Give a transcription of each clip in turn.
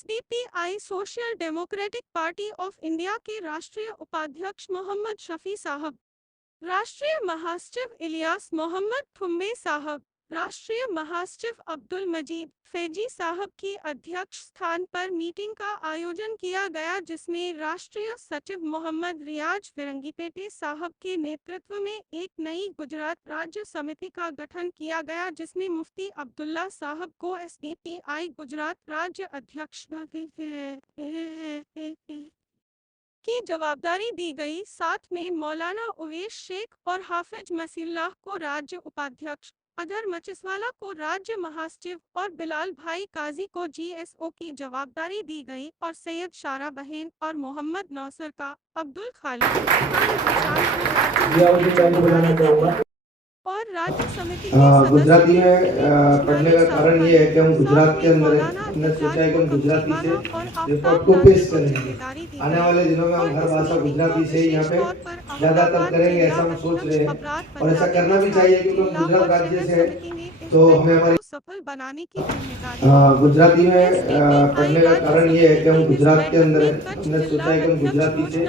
SDPI social democratic party of India के राष्ट्रीय उपाध्यक्ष मोहम्मद शफी साहब, राष्ट्रीय महासचिव इलियास मोहम्मद थुम्बे साहब, राष्ट्रीय महासचिव अब्दुल मजीद फैजी साहब की अध्यक्ष स्थान पर मीटिंग का आयोजन किया गया, जिसमें राष्ट्रीय सचिव मोहम्मद रियाज फिरंगीपेटे साहब के नेतृत्व में एक नई गुजरात राज्य समिति का गठन किया गया, जिसमें मुफ्ती अब्दुल्ला साहब को एसडीपीआई गुजरात राज्य अध्यक्ष की जवाबदारी दी गई। साथ में मौलाना उवैस शेख और हाफिज मसीउल्लाह को राज्य उपाध्यक्ष, अजहर मचिसवाला को राज्य महासचिव और बिलाल भाई काजी को जीएसओ की जवाबदारी दी गई और सैयद शारा बहन और मोहम्मद नौसर का अब्दुल खालिद और राज्य समिति के गुजराती में पढ़ने का कारण ये है कि हम गुजरात के अंदर है। हमने सोचा है कि हम गुजराती से रिपोर्ट को पेश करेंगे। आने वाले दिनों में हम हर भाषा गुजराती से यहाँ पे ज्यादातर करेंगे, ऐसा हम सोच रहे हैं और ऐसा करना भी चाहिए क्योंकि हम गुजरात राज्य से तो हमें हमारी सफल बनाने की जिम्मेदारी। गुजराती में पढ़ने का कारण ये है कि हम गुजरात के अंदर है। हमने सोचा है कि हम गुजराती से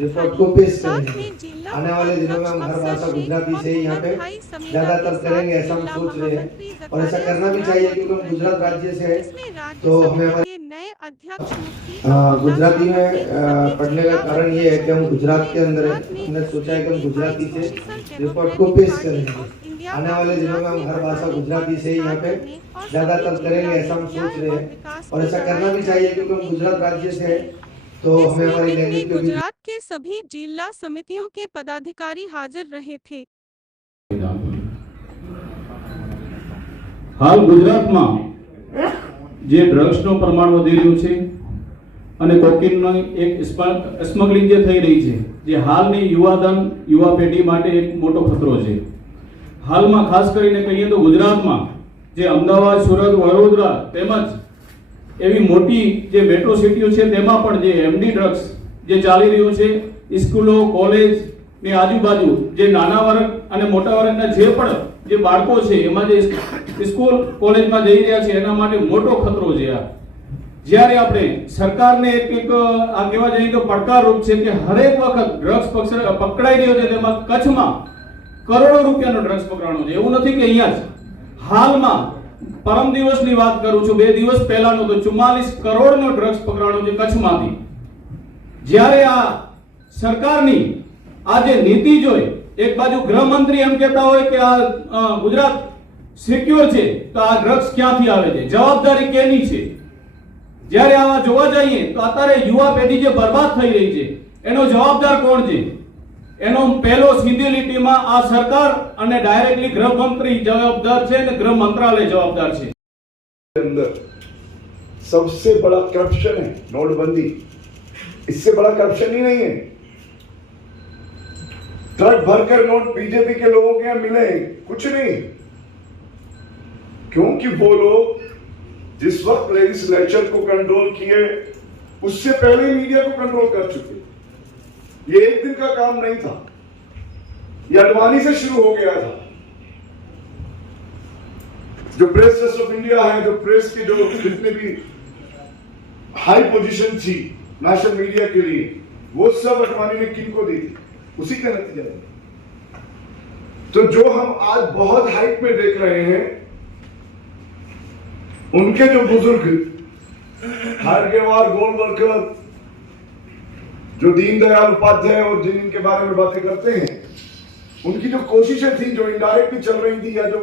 रिपोर्ट को पेश करेंगे। आने वाले दिनों में हम हर भाषा गुजराती से यहाँ पे ज्यादातर करेंगे, ऐसा हम सोच रहे हैं और ऐसा करना भी चाहिए क्योंकि हम गुजरात राज्य से है तो हमें हमारे नए अध्यक्ष गुजराती में पढ़ने का कारण ये है कि हम गुजरात के अंदर है। हमने सोचा है कि हम गुजराती से रिपोर्ट को पेश करेंगे। आने वाले दिनों में हम हर भाषा गुजराती से यहाँ पे ज्यादातर करेंगे, ऐसा हम सोच रहे हैं और ऐसा करना भी चाहिए क्योंकि हम गुजरात राज्य से है तो हमें हमारी लैंग्वेज के गुजरात के सभी जिला समितियों के पदाधिकारी हाजिर रहे थे। हाल गुजरातમાં જે ડ્રગ્સનું પ્રમાણ વધી રહ્યું છે અને કોકેનનો એક સ્મગલિંગ જે થઈ રહી છે, જે હાલની યુવા પેઢી માટે એક મોટો ખતરો છે। હાલમાં ખાસ કરીને કહીએ તો ગુજરાતમાં જે અમદાવાદ, સુરત, વડોદરા તેમજ એવી મોટી જે મેટ્રો સિટીઓ છે તેમાં પણ જે એમડી ડ્રગ્સ જે ચાલી રહ્યું છે, સ્કૂલો, કોલેજ ની આજુબાજુ જે નાના વર્ગ અને મોટા વર્ગના જે પણ જે બાળકો છે એમાં જે સ્કૂલ કોલેજમાં જઈ રહ્યા છે એના માટે મોટો ખતરો છે। આ જ્યારે આપણે સરકારને એક આ કહેવા જઈએ તો પડકાર રૂપ છે કે હરેક વખત ડ્રગ્સ પકડાઈ રહ્યો છે તેમાં કચ્છમાં કરોડો રૂપિયાનો ડ્રગ્સ પકડાણો છે। એવું નથી કે અહીંયા જ, હાલમાં પરમ દિવસની વાત કરું છું, 2 દિવસ પહેલાનો તો 44 કરોડનો ડ્રગ્સ પકડાણો છે કચ્છમાંથી। જ્યારે આ સરકારની આ જે નીતિ જોઈ, એક બાજુ ગૃહમંત્રી એમ કહેતા હોય કે આ ગુજરાત સિક્યોર છે તો આ ડ્રગ્સ ક્યાંથી આવે છે, જવાબદારી કેની છે? જ્યારે આવા જોવા જઈએ તો અત્યારે યુવા પેઢી જે બરબાદ થઈ રહી છે એનો જવાબદાર કોણ છે? એનો પહેલો સીધી લીટીમાં આ સરકાર અને ડાયરેક્ટલી ગૃહમંત્રી જવાબદાર છે અને ગૃહ મંત્રાલય જવાબદાર છે। अंदर सबसे बड़ा करप्शन है नोटबंदी। इससे बड़ा करप्शन ही नहीं है। ट्रक भरकर नोट बीजेपी के लोगों के यहां मिले, कुछ नहीं, क्योंकि वो लोग जिस वक्त लेजिस्लेचर को कंट्रोल किए उससे पहले ही मीडिया को कंट्रोल कर चुके। ये एक दिन का काम नहीं था, ये अडवाणी से शुरू हो गया था। जो प्रेस ट्रस्ट ऑफ इंडिया है, जो प्रेस की जो जितने भी हाई पोजीशन थी नेशनल मीडिया के लिए, वो सब अडवाणी ने किनको दी थी, उसी का नतीजा है। तो जो हम आज बहुत हाइट में देख रहे हैं, उनके जो बुजुर्ग खारगेवार, गोलवलकर, जो दीनदयाल उपाध्याय और जिन इनके बारे में बातें करते हैं, उनकी जो कोशिशें थी, जो इनडायरेक्टली चल रही थी या जो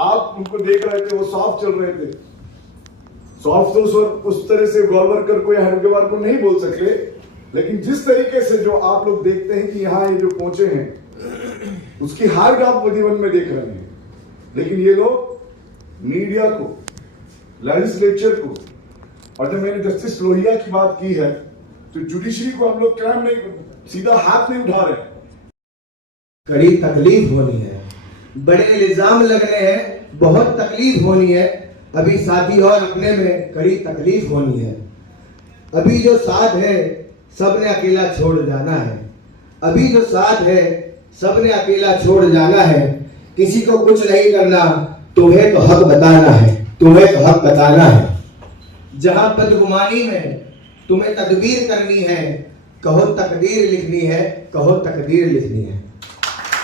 आप उनको देख रहे थे, वो सॉफ्ट चल रहे थे। सॉफ्ट तो उस तरह से गोलवलकर को या खारगेवार को नहीं बोल सकते, लेकिन जिस तरीके से जो आप लोग देखते हैं कि यहाँ ये जो पहुंचे हैं, उसकी हाइट आप जीवन में देख रहे हैं। लेकिन ये लोग मीडिया को, लेजिस्लेचर को, और जब मैंने जस्टिस लोहिया की बात की है तो जुडिशरी को हम लोग क्राइम नहीं, सीधा हाथ नहीं उठा रहे। कड़ी तकलीफ होनी है, बड़े इल्जाम लगने हैं, बहुत तकलीफ होनी है। अभी साथी और अपने में कड़ी तकलीफ होनी है। अभी जो साथ है सबने अकेला छोड़ जाना है। अभी जो साथ है सबने अकेला छोड़ जाना है। किसी को कुछ नहीं करना, तुम्हें तो हक बताना है, तुम्हें तो हक बताना है। जहां बदगुमानी में तुम्हें तदबीर करनी है, कहो तकदीर लिखनी है, कहो तकदीर लिखनी है।